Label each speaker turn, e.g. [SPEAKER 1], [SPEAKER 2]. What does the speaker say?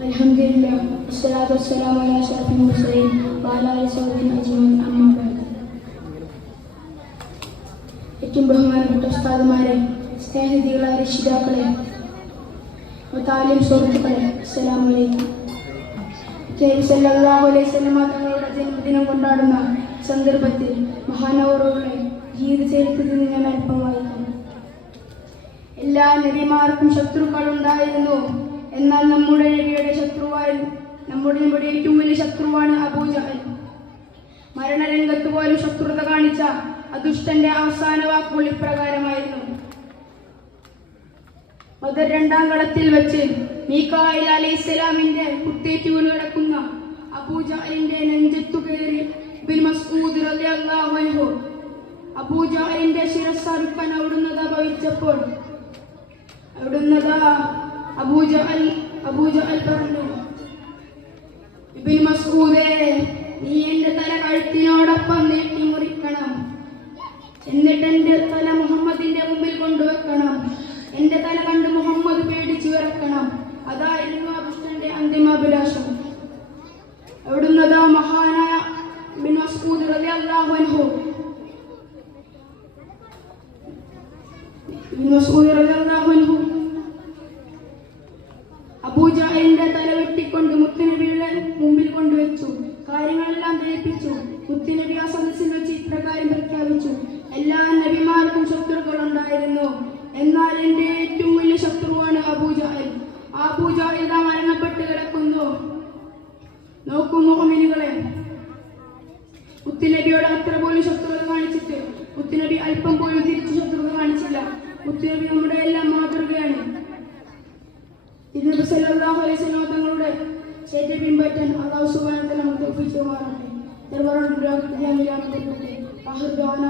[SPEAKER 1] الحمد لله والصلاة والسلام على أشرف المرسلين وعلى آله وصحبه أجمعين أما بعد ഏറ്റവും ബഹുമാനപ്പെട്ട ഉസ്താദുമാരെ സ്നേഹനിധികളായ രക്ഷിതാക്കളെ താലിം സുഹൃത്തുക്കളെ അസ്സലാമു അലൈക്കും സല്ലല്ലാഹു അലൈഹി വസല്ലമ തങ്ങളുടെ ജന്മദിനം കൊണ്ടാടുന്ന സന്ദർഭത്തിൽ മഹാനവറുകളെ ജീവിത ചരിത്രത്തിൽ നിന്ന് ഞാൻ അല്പം വായിക്കാം എല്ലാ നബിമാർക്കും ശത്രുക്കൾ ഉണ്ടായിരുന്നു എന്നാൽ നമ്മുടെ നബിയുടെ ശത്രുവായി നമ്മുടെ നബിയുടെ ഏറ്റവും വലിയ ശത്രുവാണ് അബൂജഹൽ. മരണരംഗത്ത് പോലും ശത്രുത കാണിച്ച അദുഷ്ടന്റെ അവസാന വാക്കുകൾ ഇപ്രകാരമായിരുന്നു. മുതൽ രണ്ടാം കളത്തിൽ വെച്ച് മീക്കായിൽ അലൈഹി ഇസ്ലാമിന്റെ കുത്തേറ്റ് കിടക്കുന്ന അബൂജഹലിന്റെ നെഞ്ചത്തു കയറി ബിൻ മസ്ഊദ് അൻഹു അബൂജഹലിന്റെ ശിരസ്സറുക്കാൻ അവിടുന്ന് ഭവിച്ചപ്പോൾ അവിടുന്നതാ അബൂജഹൽ അബൂജഹൽ പറഞ്ഞു ഇബിൻ മസ്ഊദേ നീ എന്റെ തല കഴുത്തിനോടൊപ്പം നീട്ടി മുറിക്കണം. എന്നിട്ട് എന്റെ തല മുഹമ്മദിന്റെ മുമ്പിൽ കൊണ്ടുവെക്കണം. എന്റെ തല കണ്ട് മുഹമ്മദ് പേടിച്ചു വിറക്കണം. അതായിരുന്നു ആ ദുഷ്ടന്റെ അന്തിമാഭിലാഷം അവിടുന്നതാ മഹാനായ ബിൻ മസ്ഊദ് റളിയല്ലാഹു അൻഹു. ബിൻ മസ്ഊദ് റളിയല്ലാഹു അൻഹു അബൂജഹലിന്റെ തല വെട്ടിക്കൊണ്ട് മുത്തുനബിയുടെ മുമ്പിൽ കൊണ്ടുവച്ചു. കാര്യങ്ങളെല്ലാം ധരിപ്പിച്ചു മുത്തുനബി ആ സദസ്സിൽ വെച്ച് ഇപ്രകാരം പ്രഖ്യാപിച്ചു. എല്ലാ നബിമാർക്കും ശത്രുക്കൾ ഉണ്ടായിരുന്നു. എന്നാൽ എന്റെ ഏറ്റവും വലിയ ശത്രുവാണ് അബൂജഹൽ ആ അബൂജഹൽ ഇതാ മരണപ്പെട്ട് കിടക്കുന്നു. നോക്കൂ മിനികളെ മുത്തുനബിയോട് അത്ര പോലും ശത്രുത കാണിച്ചിട്ട് മുത്തുനബി അല്പം പോലും തിരിച്ചു ശത്രുത കാണിച്ചില്ല. മുത്തുനബി നമ്മുടെ എല്ലാം മാതൃകയാണ്. ഇതിന് സല്ലല്ലാഹു അലൈഹി വസല്ലം തങ്ങളുടെ ശരീര പിൻപറ്റാൻ അള്ളാഹു തആല നമുക്ക് ഒപ്പിച്ചുമാറട്ടെ ദർബാറുൽ ബ്രാഖിൽ ജാമിയാ മുത്തഖി ആഖിർ ദഅവാന